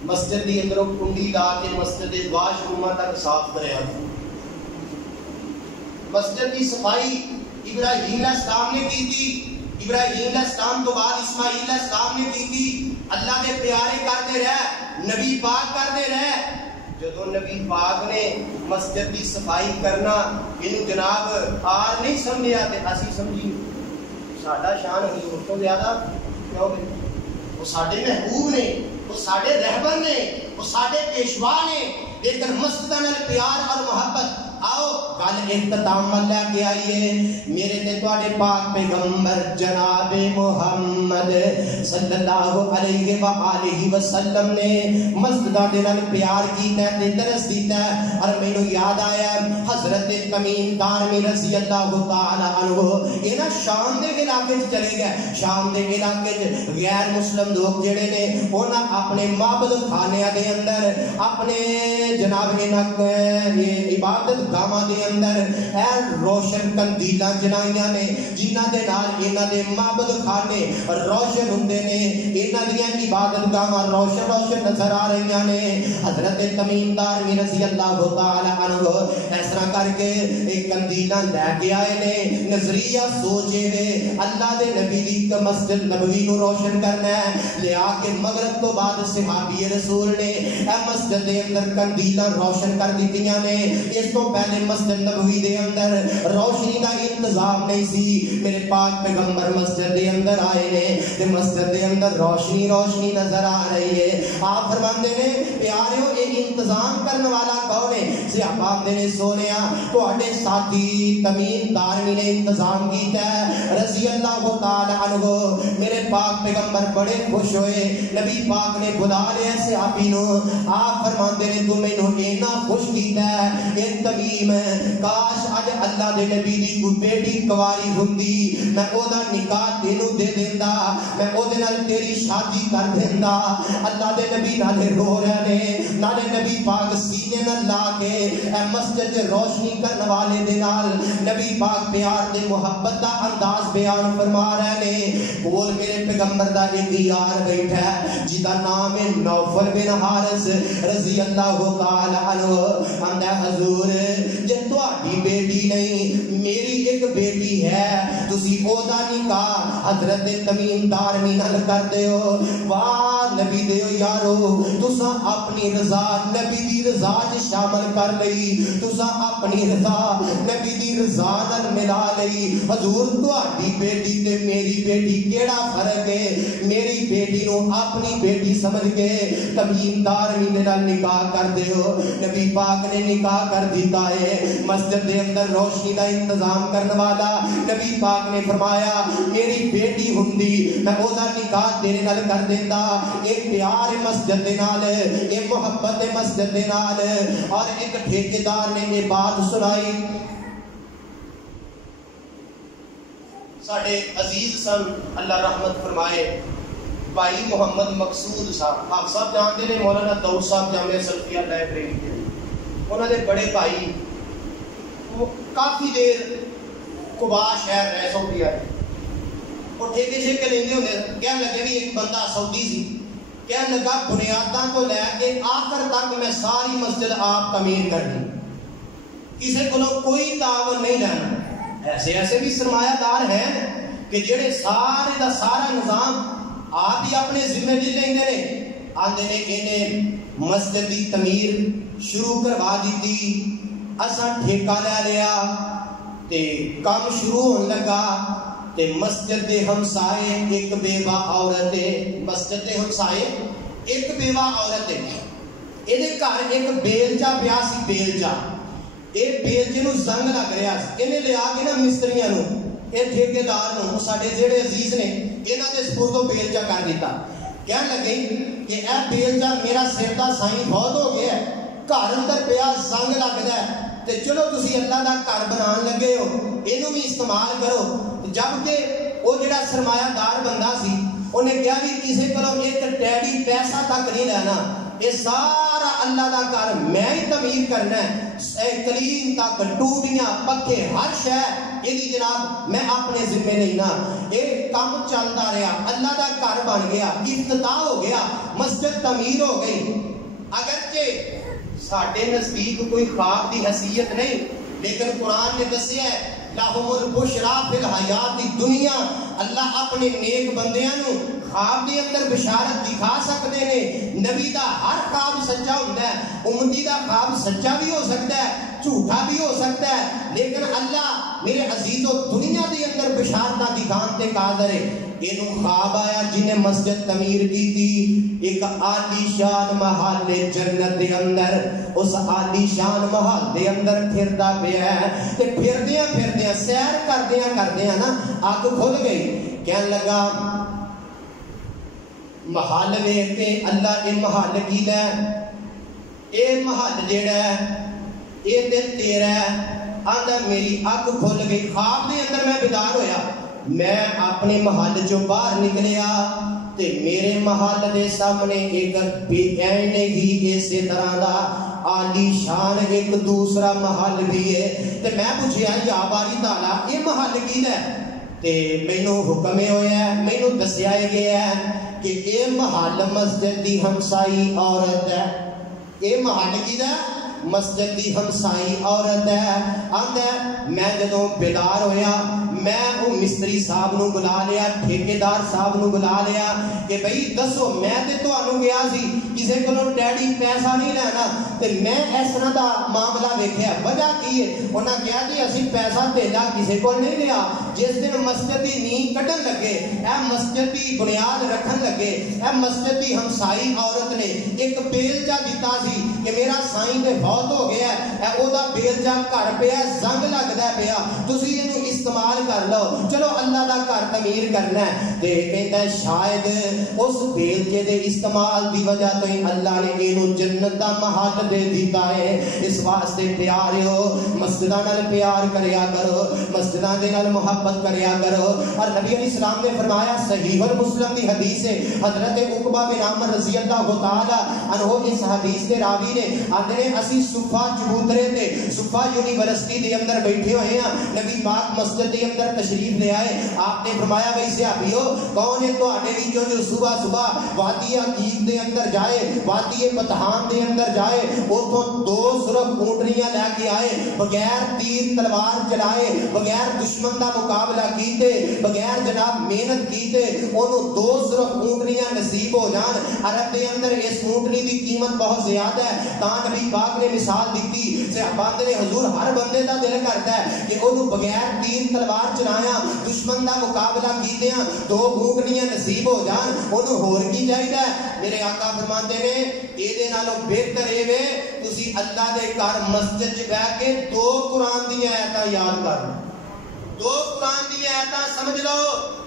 مسجد دی اندروں کنڈی لا کے مسجد واش روما تک صاف کرے. مسجد کی صفائی ابراہیم علیہ السلام نے کی تھی. ابراہیم علیہ السلام تو بعد اسماعیل علیہ السلام نے کی تھی. اللہ کے پیارے کرتے رہے نبی پاک کرتے رہے. جدو نبی پاک نے مسجد کی صفائی کرنا انہوں جناب آر نہیں سمجھا تے اسی سمجھی ساڈا شان حضور تو زیادہ کیوں نہیں. وہ ساڈے محبوب نے وہ ساڈے رہبر نے وہ ساڈے پیشوا نے لیکن مسجداں نال پیار اور محبت. آؤ گل اختتام لے کے آئیے. میرے تے تواڈے پاک پیغمبر جناب محمد صلی اللہ علیہ وآلہ وسلم نے مسجداں دے نال پیار کیتا تے درس دیتا. اور مینوں یاد آیا حضرت تمیم دارمی رضی اللہ تعالی عنہ یہ نا شام دے علاقے چلے گئے. شام دے علاقے غیر مسلم لوگ جڑے نے انہاں اپنے معبد خانیاں دے اندر اپنے جناب یہ عبادت گاواں دے اندر اے روشن کندیلاں جلائیاں نے جنہاں دے نال انہاں دے معبد خانے روشن ہوندے نے. انہاں دیاں عبادت گاواں روشن روشن نظر آ رہیاں نے. حضرت تمیم دارمی رضی اللہ تعالی عنہ اس طرح کر کے ایک کندیلاں لے کے آئے نے. نظریہ سوچے نے اللہ دے نبی دی مسجد نبوی نو روشن کرنا ہے. لیا کے مغرب تو بعد صحابی رسول نے اے مسجد دے اندر کندیلاں روشن کر دتیاں نے. اس تو پہلے مسجد مسجد نبوی دے اندر روشنی دا انتظام نہیں سی، میرے پاک پیغمبر مسجد دے اندر آئے نے تے مسجد دے اندر روشنی روشنی نظر آ رہی ہے. آپ فرماندے نے پیاریو یہ انتظام کرنے والا کون ہے؟ صحابہ آندے نے سونیا تواڈے ساتھی تمیم دارمی نے انتظام کیتا ہے رضی اللہ تعالی عنہ. میرے پاک پیغمبر بڑے خوش ہوئے، نبی پاک نے بلا لیا صحابی نو. آپ فرماندے نے تو مینوں اینا خوش کیتا ہے اے تمیم، کاش اج اللہ دے نبی دی کوئی بیٹی کواری ہوندی میں او دا نکاح تینوں دے دیندا، میں او دے نال تیری شادی کر دیندا. اللہ دے نبی نالے رو رہے نے، نالے نبی پاک سینے نال لا کے اے مسجد روشنی کرنے والے دے نال نبی پاک پیار دے محبت دا انداز بیان فرما رہے نے. کول میرے پیغمبر دا ایک یار بیٹھا ہے جدا نام ہے نوفل بن حارث رضی اللہ تعالی عنہ. آندا حضور جے تہاڈی بیٹی نہیں میری ایک بیٹی ہے، تسی او دا نکاح حضرت تمیم دارمی نال کر دیو. واہ نبی دیو یارو، تساں اپنی رضا نبی دی رضا وچ شامل کر لئی، تساں اپنی رضا نبی دی رضا نال ملا لئی. حضور تہاڈی بیٹی تے میری بیٹی کیڑا فرق ہے؟ میری بیٹی نو اپنی بیٹی سمجھ کے تمیم دارمی دے نال نکاح کر دیو. نبی پاک نے نکاح کر دیتا ہے. مسجد دے اندر روشنی دا انتظام کرنے والا نبی پاک نے فرمایا میری بیٹی ہوندی میں او دا نکاح تیرے نال کر دیندا. ایک پیار مسجد دے نال، ایک محبت مسجد دے نال. اور ایک ٹھیکیدار نے یہ بات سنائی، ساڈے عزیز سن اللہ رحمت فرمائے بھائی محمد مقصود صاحب، آپ سب جانتے ہیں مولانا داؤد صاحب جامعہ سلفیہ لائبریری کے، انہوں نے بڑے بھائی وہ کافی دیر قبا شہر رہے سعودیہ ہے، وہ ٹھیکے شیکے لیندے ہوندے. کہنے لگے بھی ایک بندہ سعودی سی، کہنے لگا بنیاداں تو لے کے آخر تک میں ساری مسجد آپ تعمیر کر دی، کسی کو کوئی تعاون نہیں لینا. ایسے ایسے بھی سرمایہ دار ہیں کہ جڑے سارے دا سارا نظام آپ ہی اپنے ذمہ لے لیندے نے. آندے نے انہیں مسجد دی تعمیر شروع کروا دیتی، اساں ٹھیکہ لے لیا تے کام شروع ہون لگا. تے مسجد دے ہمسائے ایک بیوہ عورت ہے، مسجد دے ہمسائے ایک بیوہ عورت ہے. یہ گھر ایک بیلچا پیا سی، بیلچا یہ بیلچے نو زنگ لگ رہا سی. انہیں لیا کے نا مستریاں نو، یہ ٹھیکیدار نو، ساڈے جڑے عزیز نے انہاں دے سپردو بیلچا کر دیتا. کہنے لگے کہ اے بیلچا میرا سر دا سائیں بہت ہو گیا ہے، گھر اندر پیا زنگ لگدا ہے تے چلو تسی اللہ دا گھر بنان لگے ہو اینو بھی استعمال کرو. جبکہ وہ جڑا سرمایہ دار بندہ سی انہیں کہا بھی کسی کو ایک ٹیڈی پیسہ تک نہیں لینا، یہ سارا اللہ دا گھر میں ہی تعمیر کرنا ہے، کلیم تک ٹوٹیاں پکے ہر شے یہ جناب میں اپنے ذمہ لینا. یہ کام چلتا رہا، اللہ دا گھر بن گیا، افتتاح ہو گیا، مسجد تعمیر ہو گئی. اگرچہ ساڈے نزدیک کوئی خواب دی حیثیت نہیں، لیکن قرآن نے دسیا ہے لَهُمُ الْبُشْرَى فِي الْحَيَاةِ الدُّنْيَا. اللہ اپنے نیک بندیاں نو خواب دے اندر بشارت دکھا سکتے ہیں. نبی دا ہر خواب سچا ہوتا ہے، امتی دا خواب سچا بھی ہو سکتا ہے، جھوٹا بھی ہو سکتا ہے، لیکن اللہ میرے عزیزو دنیا دے اندر بشارتاں دکھان تے قادر ہے. اینو خواب آیا جنہیں مسجد تعمیر کی تھی ایک عالی شان محل جنت دے اندر. اس عالی شان محل دے اندر پھردا پیا ہے تے پھردیاں پھردیاں سیر کردیاں نا اگ کھل گئی. کہنے لگا محل ویکھ کے اللہ یہ محل کی ہے، اے محل جیڑا ہے اے تے تیرا ہے. آندا میری اگ کھل گئی. خواب دے اندر میں بیدار ہویا، میں اپنے محل چوں باہر نکلیا تے میرے محل دے سامنے ایک اینے ہی اسی طرح دا عالی شان ایک دوسرا محل بھی ہے. تے میں پوچھیا یا باری تعالیٰ یہ محل کی ہے؟ تے مینوں حکم ہویا ہے، مینوں دسیا گیا ہے کہ یہ محل مسجد دی ہمسائی عورت ہے. یہ محل کی ہے؟ مسجد دی ہمسائی عورت ہے. آندا میں جدوں بیدار ہویا میں وہ مستری صاحب نو بلا لیا، ٹھیکیدار صاحب نو بلا لیا کہ بھئی دسو میں تے تانوں گیا سی کسی کو ڈیڈی پیسہ نہیں لینا تے میں اس طرح دا معاملہ ویکھیا وجہ کی ہے انہاں کہا جی اسی پیسہ تیلا کسی کو نہیں لیا جس دن مسجد دی نیند کٹن لگے اے مسجد دی بنیاد رکھن لگے اے مسجد دی ہمسائی عورت نے ایک بیلچا دیتا سی کہ میرا سائیں تے فوت ہو گیا ہے اے او دا بیلچا گھر پیا زنگ لگدا پیا تسی اینو استعمال کر لو چلو اللہ دا گھر تعمیر کرنا ہے تے کہندا ہے شاید اس بیلچے دے استعمال دی وجہ تو ہی اللہ نے اینو جنت دا محل دے دیتا ہے اس واسطے پیاریو مسجداں نال پیار کریا کرو مسجداں دے نال محبت کریا کرو اور نبی علیہ السلام نے فرمایا صحیح مسلم دی حدیث ہے حضرت عقبہ بن عامر رضی اللہ تعالی عنہ اس حدیث کے راوی نے آندے اسی صفا چبوترے تے صفا یونیورسٹی دے اندر بیٹھے ہوئے ہیں نبی پاک مسجد دے اندر تشریف لے آئے آپ نے فرمایا بھائی صحابیو کون ہے تواڈے وچوں جو صبح صبح وادی عقیق دے اندر جائے وادی بطحان دے اندر جائے اوتھوں دو سرخ اونٹنیاں لے کے آئے بغیر تیر تلوار چلائے بغیر دشمن دا مقابلہ کیتے بغیر جناب محنت کیتے انہوں دو سرخ اونٹنیاں نصیب ہو جان عرب دے اندر اس اونٹنی دی قیمت بہت زیادہ ہے تاں نبی پاک نے مثال دیتی صحابہ نے حضور ہر بندے دا دل کرتا ہے کہ انہوں بغیر تیر تلوار چلایا دشمن دا مقابلہ کیتے ہیں دو اونٹنیاں نصیب ہو جان انہوں ہور کی چاہیے میرے آقا فرماتے ہیں اے دے نالوں بہتر اے وے تسی اللہ دے گھر مسجد چ بیٹھ کے دو قرآن دی آیتاں یاد کر دو قرآن دی آیتاں سمجھ لو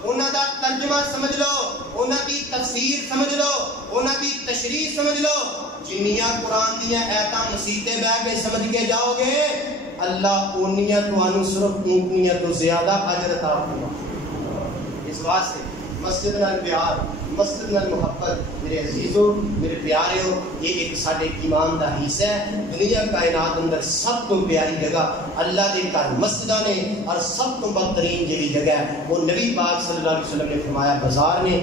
انہاں دا ترجمہ سمجھ لو انہاں دی تفسیر سمجھ لو انہاں دی تشریح سمجھ لو جنیاں قرآن دی آیتاں مسیتے بیٹھ کے سمجھ کے جاؤ گے اللہ اونیاں تانوں صرف اونٹنیاں تو زیادہ اجر عطا فرمائے اس واسطے مسجد نال پیار مسجد نال محبت میرے عزیزوں میرے پیاریوں یہ ایک ساڈے ایمان دا حصہ ہے دنیا کائنات اندر سب تو پیاری جگہ اللہ دے گھر مسجداں نے اور سب تو بدترین جڑی جگہ ہے وہ نبی پاک صلی اللہ علیہ وسلم نے فرمایا بازار نے